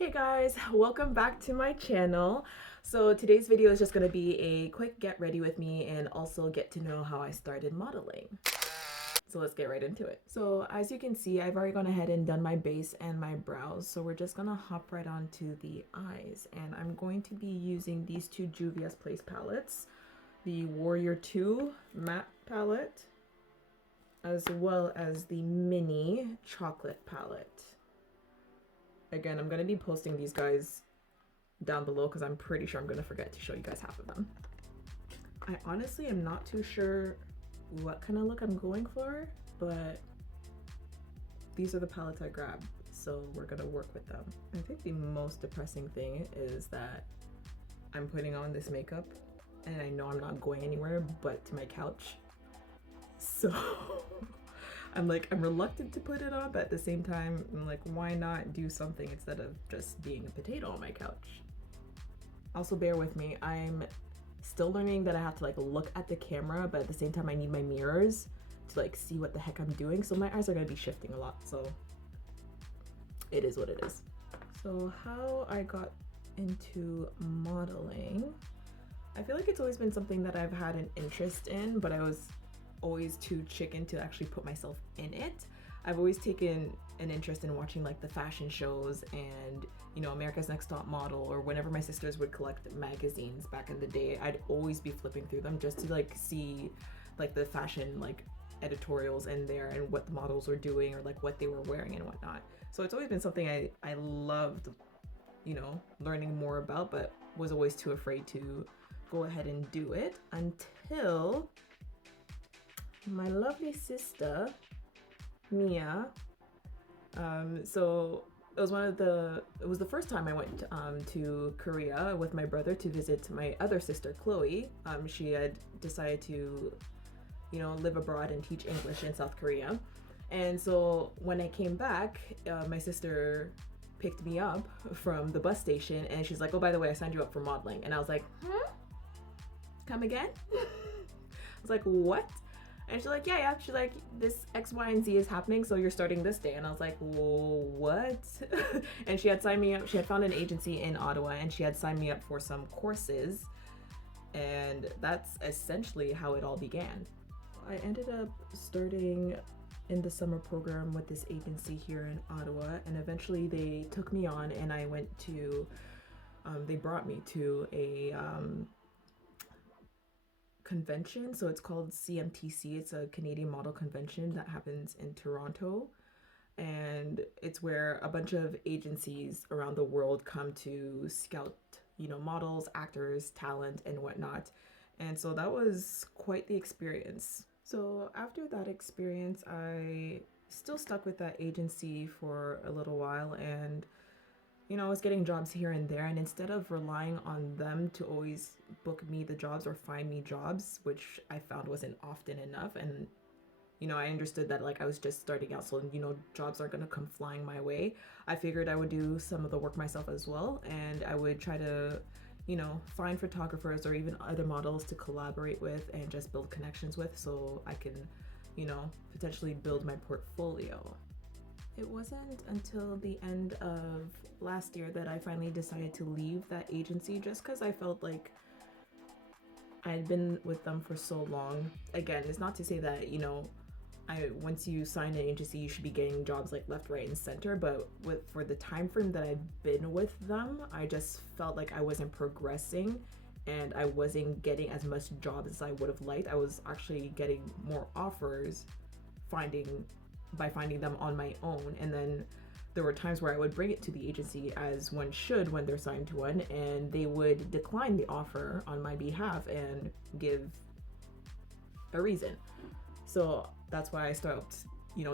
Hey guys, welcome back to my channel. So today's video is just going to be a quick get ready with me and also get to know how I started modeling. So let's get right into it. So as you can see, I've already gone ahead and done my base and my brows. So we're just gonna hop right on to the eyes, and I'm going to be using these two Juvia's Place palettes, the Warrior 2 matte palette, as well as the mini chocolate palette. Again, I'm going to be posting these guys down below because I'm pretty sure I'm going to forget to show you guys half of them. I honestly am not too sure what kind of look I'm going for, but these are the palettes I grabbed, so we're going to work with them. I think the most depressing thing is that I'm putting on this makeup and I know I'm not going anywhere but to my couch. So I'm reluctant to put it on, but at the same time, I'm like, why not do something instead of just being a potato on my couch? Also, bear with me. I'm still learning that I have to look at the camera, but at the same time, I need my mirrors to see what the heck I'm doing. So my eyes are gonna be shifting a lot. So it is what it is. So how I got into modeling, I feel like it's always been something that I've had an interest in, but I was always too chicken to actually put myself in it. I've always taken an interest in watching the fashion shows and America's Next Top Model, or whenever my sisters would collect magazines back in the day, I'd always be flipping through them just to see the fashion editorials in there and what the models were doing or what they were wearing and whatnot. So it's always been something I loved learning more about, but was always too afraid to go ahead and do it until my lovely sister Mia. So it was the first time I went to Korea with my brother to visit my other sister Chloe. She had decided to live abroad and teach English in South Korea, and so when I came back, my sister picked me up from the bus station and she's like, oh, by the way, I signed you up for modeling. And I was like, come again? I was like, what? And she's like, yeah. She's like, this X, Y, and Z is happening, so you're starting this day. And I was like, whoa, what? And she had signed me up. She had found an agency in Ottawa and she had signed me up for some courses. And that's essentially how it all began. I ended up starting in the summer program with this agency here in Ottawa. And eventually they took me on and I went to, they brought me to a convention. So it's called CMTC. It's a Canadian model convention that happens in Toronto, and it's where a bunch of agencies around the world come to scout models, actors, talent, and whatnot. And so that was quite the experience. So after that experience, I still stuck with that agency for a little while, and I was getting jobs here and there, and instead of relying on them to always book me the jobs or find me jobs, which I found wasn't often enough, and I understood that I was just starting out, so jobs aren't gonna come flying my way. I figured I would do some of the work myself as well, and I would try to find photographers or even other models to collaborate with and just build connections with, so I can potentially build my portfolio. It wasn't until the end of last year that I finally decided to leave that agency, just because I felt like I'd been with them for so long. Again, it's not to say that, once you sign an agency, you should be getting jobs left, right, and center, but for the time frame that I've been with them, I just felt like I wasn't progressing and I wasn't getting as much jobs as I would have liked. I was actually getting more offers by finding them on my own, and then there were times where I would bring it to the agency, as one should when they're signed to one, and they would decline the offer on my behalf and give a reason. So that's why I stopped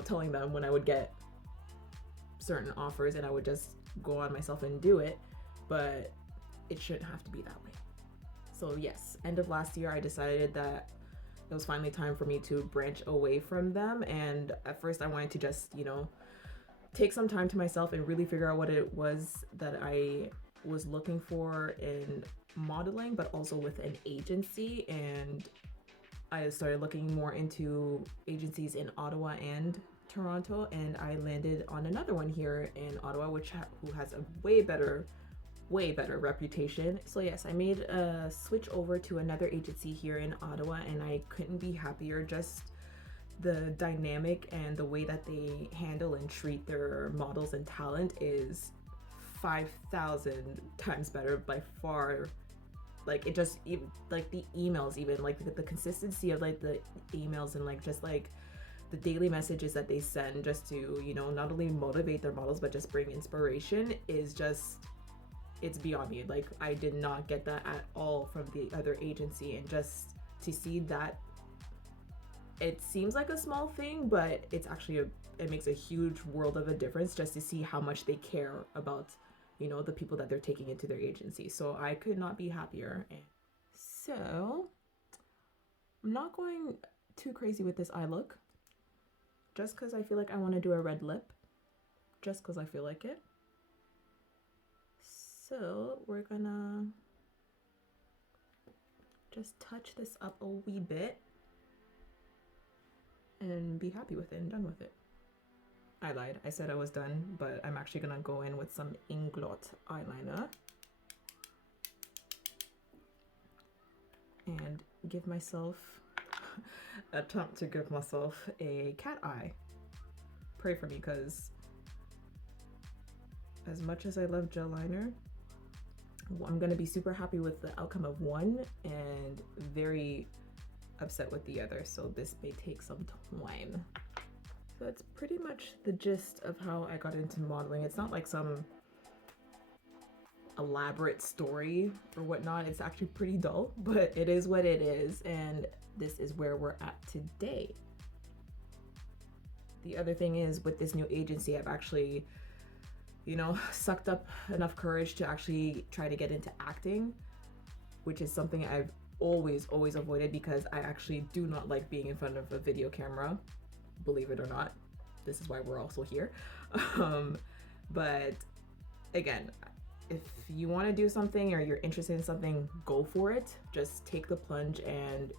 telling them when I would get certain offers, and I would just go on myself and do it, but it shouldn't have to be that way. So yes, end of last year I decided that it was finally time for me to branch away from them. And at first I wanted to just, take some time to myself and really figure out what it was that I was looking for in modeling, but also with an agency. And I started looking more into agencies in Ottawa and Toronto, and I landed on another one here in Ottawa, who has a way better reputation. So yes, I made a switch over to another agency here in Ottawa, and I couldn't be happier. Just the dynamic and the way that they handle and treat their models and talent is 5,000 times better by far. Like, it just, like the emails, even like the consistency of like the emails and like just like the daily messages that they send just to, you know, not only motivate their models but just bring inspiration is just, it's beyond me. Like, I did not get that at all from the other agency, and just to see that, it seems like a small thing, but it's actually it makes a huge world of a difference just to see how much they care about, you know, the people that they're taking into their agency. So I could not be happier. So I'm not going too crazy with this eye look, just because I feel like I want to do a red lip, just because I feel like it. So we're gonna just touch this up a wee bit and be happy with it and done with it. I lied. I said I was done, but I'm actually gonna go in with some Inglot eyeliner and give myself attempt to give myself a cat eye. Pray for me, because as much as I love gel liner, I'm gonna be super happy with the outcome of one and very upset with the other, so this may take some time. So that's pretty much the gist of how I got into modeling. It's not like some elaborate story or whatnot. It's actually pretty dull, but it is what it is, and this is where we're at today. The other thing is, with this new agency, I've actually, you know, sucked up enough courage to actually try to get into acting, which is something I've always avoided, because I actually do not like being in front of a video camera, believe it or not. This is why we're also here. But again, if you want to do something or you're interested in something, go for it. Just take the plunge and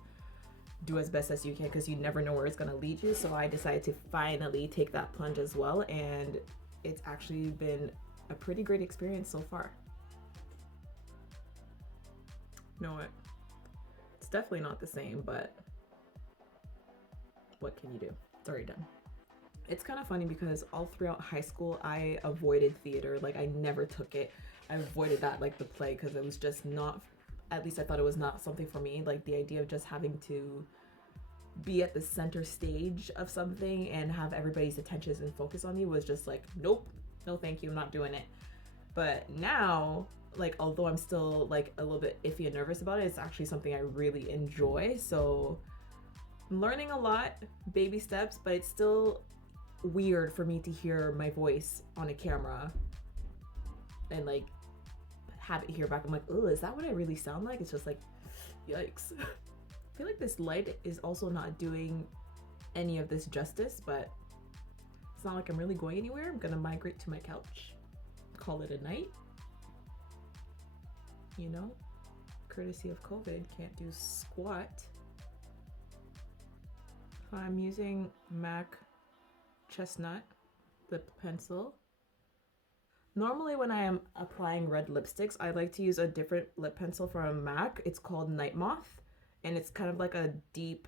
do as best as you can, because you never know where it's going to lead you. So I decided to finally take that plunge as well, and it's actually been a pretty great experience so far. You know what? It's definitely not the same, but what can you do? It's already done. It's kind of funny because all throughout high school, I avoided theater. Like, I never took it. I avoided that like the plague, because it was just not, at least I thought it was not something for me. Like, the idea of just having to be at the center stage of something and have everybody's attention and focus on you was just like, nope, no thank you, I'm not doing it. But now, like, although I'm still like a little bit iffy and nervous about it, it's actually something I really enjoy. So I'm learning a lot, baby steps, but it's still weird for me to hear my voice on a camera and like have it here back. I'm like, oh, is that what I really sound like? It's just like, yikes. I feel like this light is also not doing any of this justice, but it's not like I'm really going anywhere. I'm gonna migrate to my couch, call it a night. You know, courtesy of COVID, can't do squat. I'm using MAC Chestnut lip pencil. Normally when I am applying red lipsticks, I like to use a different lip pencil from MAC. It's called Night Moth, and it's kind of like a deep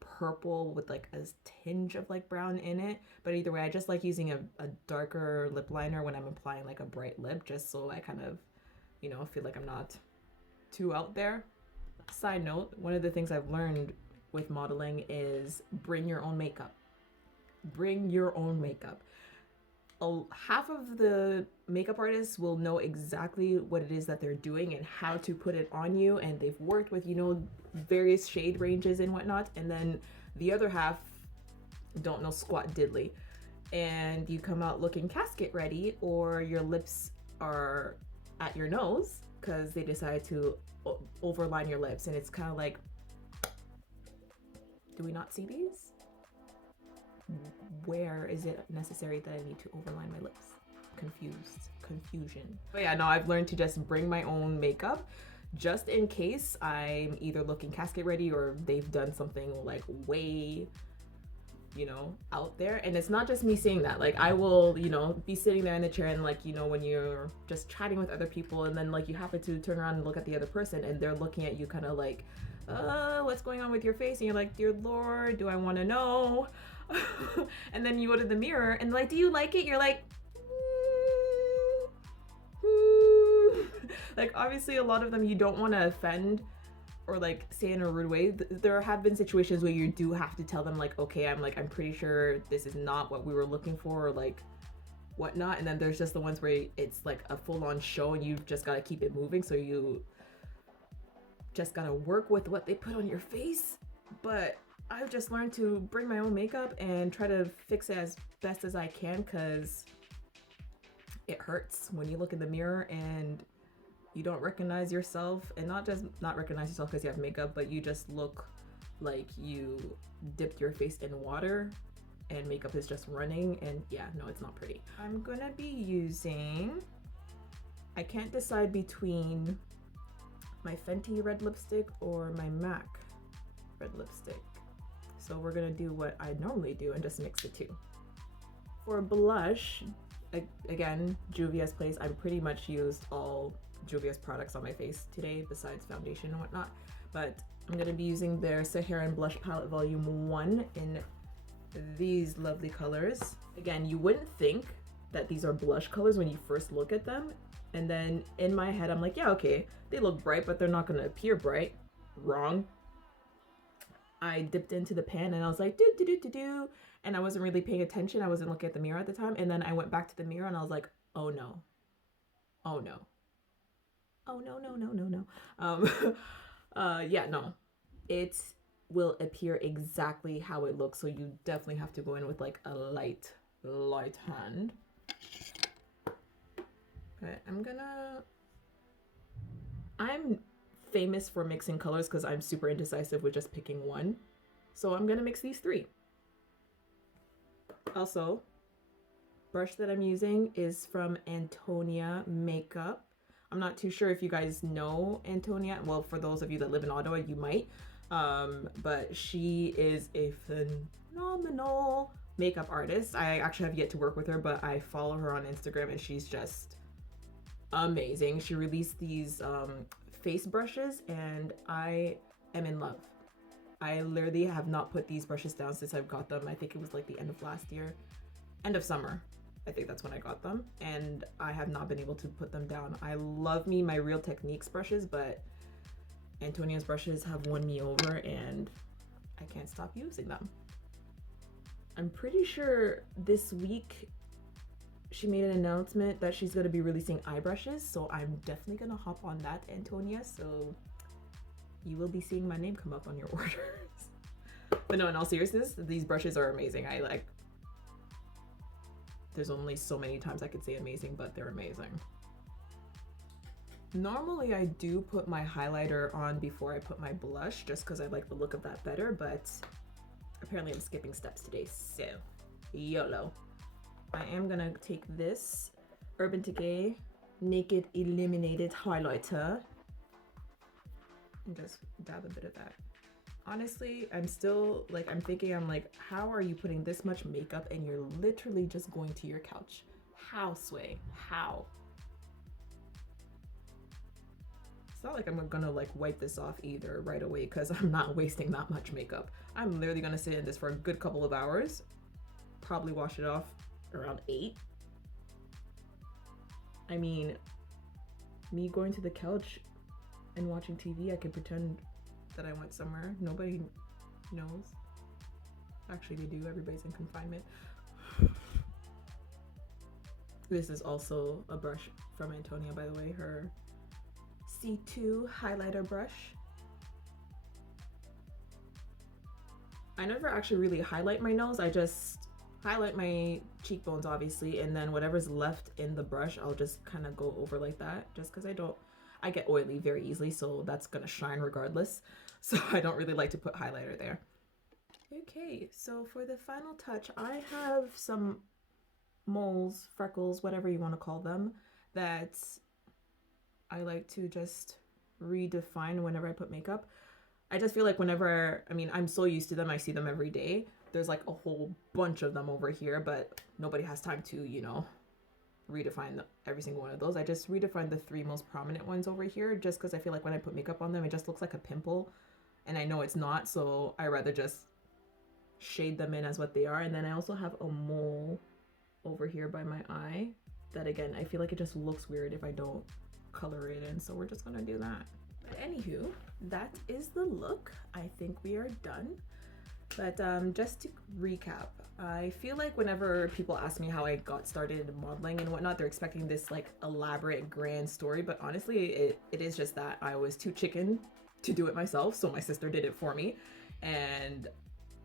purple with like a tinge of like brown in it. But either way, I just like using a darker lip liner when I'm applying like a bright lip, just so I kind of, you know, feel like I'm not too out there. Side note, one of the things I've learned with modeling is bring your own makeup. Bring your own makeup. Half of the makeup artists will know exactly what it is that they're doing and how to put it on you, and they've worked with, you know, various shade ranges and whatnot, and then the other half don't know squat diddly, and you come out looking casket ready, or your lips are at your nose because they decide to overline your lips, and it's kind of like, do we not see these? Where is it necessary that I need to overline my lips? Confusion. But yeah, no, I've learned to just bring my own makeup just in case I'm either looking casket ready or they've done something like way you know, out there. And it's not just me saying that. Like, I will, you know, be sitting there in the chair and, like, you know, when you're just chatting with other people and then, like, you happen to turn around and look at the other person and they're looking at you kind of like, what's going on with your face? And you're like, dear Lord, do I want to know? And then you go to the mirror and, like, do you like it? You're like, like, obviously a lot of them you don't want to offend or like say in a rude way. There have been situations where you do have to tell them like, okay, I'm pretty sure this is not what we were looking for, or like whatnot. And then there's just the ones where it's like a full-on show and you've just got to keep it moving, so you just gotta work with what they put on your face. But I've just learned to bring my own makeup and try to fix it as best as I can, because it hurts when you look in the mirror and you don't recognize yourself, and not just not recognize yourself because you have makeup, but you just look like you dipped your face in water and makeup is just running, and yeah, no, it's not pretty. I'm gonna be using, I can't decide between my Fenty red lipstick or my MAC red lipstick, so we're gonna do what I normally do and just mix the two. For blush, again, Juvia's Place. I pretty much used all Juvia's products on my face today besides foundation and whatnot, but I'm gonna be using their Saharan blush palette volume 1 in these lovely colors. Again, you wouldn't think that these are blush colors when you first look at them, and then in my head I'm like, yeah, okay, they look bright, but they're not gonna appear bright. Wrong. I dipped into the pan and I was like, do, and I wasn't really paying attention. I wasn't looking at the mirror at the time, and then I went back to the mirror and I was like, oh no, oh no, oh no, no, no, no, no. Yeah, no, it will appear exactly how it looks, so you definitely have to go in with like a light hand. But I'm famous for mixing colors because I'm super indecisive with just picking one, so I'm gonna mix these three. Also, brush that I'm using is from Antonia Makeup. I'm not too sure if you guys know Antonia. Well, for those of you that live in Ottawa, you might. But she is a phenomenal makeup artist. I actually have yet to work with her, but I follow her on Instagram and she's just amazing. She released these face brushes and I am in love. I literally have not put these brushes down since I've got them. I think it was like the end of last year, end of summer. I think that's when I got them, and I have not been able to put them down. I love me my Real Techniques brushes, but Antonia's brushes have won me over and I can't stop using them. I'm pretty sure this week she made an announcement that she's going to be releasing eye brushes, so I'm definitely going to hop on that, Antonia, so you will be seeing my name come up on your orders. But no, in all seriousness, these brushes are amazing. There's only so many times I could say amazing, but they're amazing. Normally I do put my highlighter on before I put my blush just because I like the look of that better, but apparently I'm skipping steps today, so YOLO. I am gonna take this Urban Decay Naked Illuminated highlighter and just dab a bit of that. Honestly, I'm still like, I'm thinking, I'm like, how are you putting this much makeup and you're literally just going to your couch? How, Sway? How? It's not like I'm gonna like wipe this off either right away because I'm not wasting that much makeup. I'm literally gonna sit in this for a good couple of hours, probably wash it off around 8. I mean, me going to the couch and watching TV, I could pretend that I went somewhere. Nobody knows. Actually, they do. Everybody's in confinement. This is also a brush from Antonia, by the way, her C2 highlighter brush. I never actually really highlight my nose. I just highlight my cheekbones, obviously, and then whatever's left in the brush, I'll just kind of go over like that, just because I get oily very easily, so that's gonna shine regardless. So I don't really like to put highlighter there. Okay, so for the final touch, I have some moles, freckles, whatever you want to call them, that I like to just redefine whenever I put makeup. I just feel like whenever, I mean, I'm so used to them, I see them every day, there's like a whole bunch of them over here, but nobody has time to, you know, redefine every single one of those. I just redefined the 3 most prominent ones over here just because I feel like when I put makeup on them, it just looks like a pimple, and I know it's not, so I rather just shade them in as what they are. And then I also have a mole over here by my eye that, again, I feel like it just looks weird if I don't color it in, so we're just gonna do that. But anywho, that is the look. I think we are done. But just to recap, I feel like whenever people ask me how I got started modeling and whatnot, they're expecting this like elaborate grand story, but honestly it is just that I was too chicken to do it myself, so my sister did it for me, and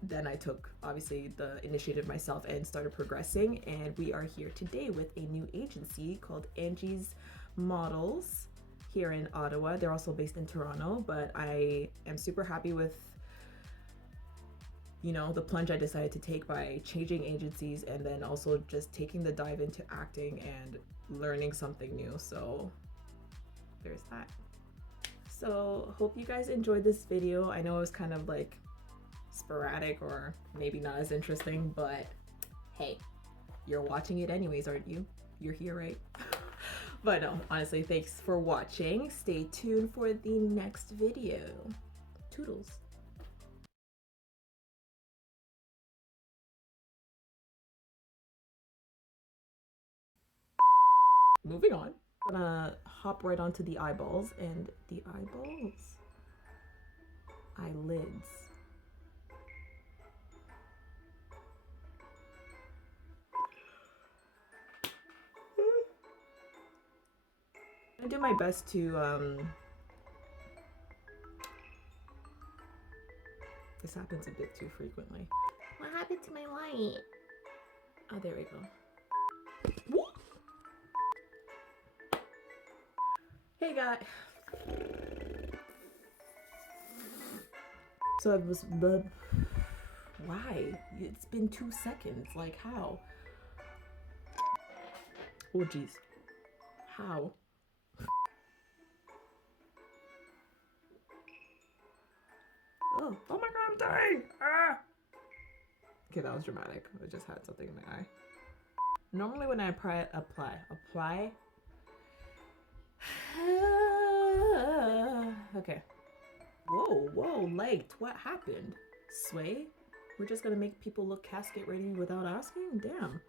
then I took obviously the initiative myself and started progressing, and we are here today with a new agency called Angie's Models here in Ottawa. They're also based in Toronto, but I am super happy with, you know, the plunge I decided to take by changing agencies and then also just taking the dive into acting and learning something new. So there's that. So hope you guys enjoyed this video. I know it was kind of like sporadic or maybe not as interesting, but hey, you're watching it anyways, aren't you? You're here, right? But no, honestly, thanks for watching. Stay tuned for the next video. Toodles. Moving on. I'm gonna hop right onto the eyeballs, and the eyeballs, eyelids. I do my best to this happens a bit too frequently. What happened to my light? Oh, there we go. Hey guys. So I was, why? It's been 2 seconds. Like how? Oh geez. How? Oh my god, I'm dying! Ah! Okay, that was dramatic. I just had something in my eye. Normally when I apply. Okay. Whoa, liked. What happened? Sway? We're just gonna make people look casket ready without asking? Damn.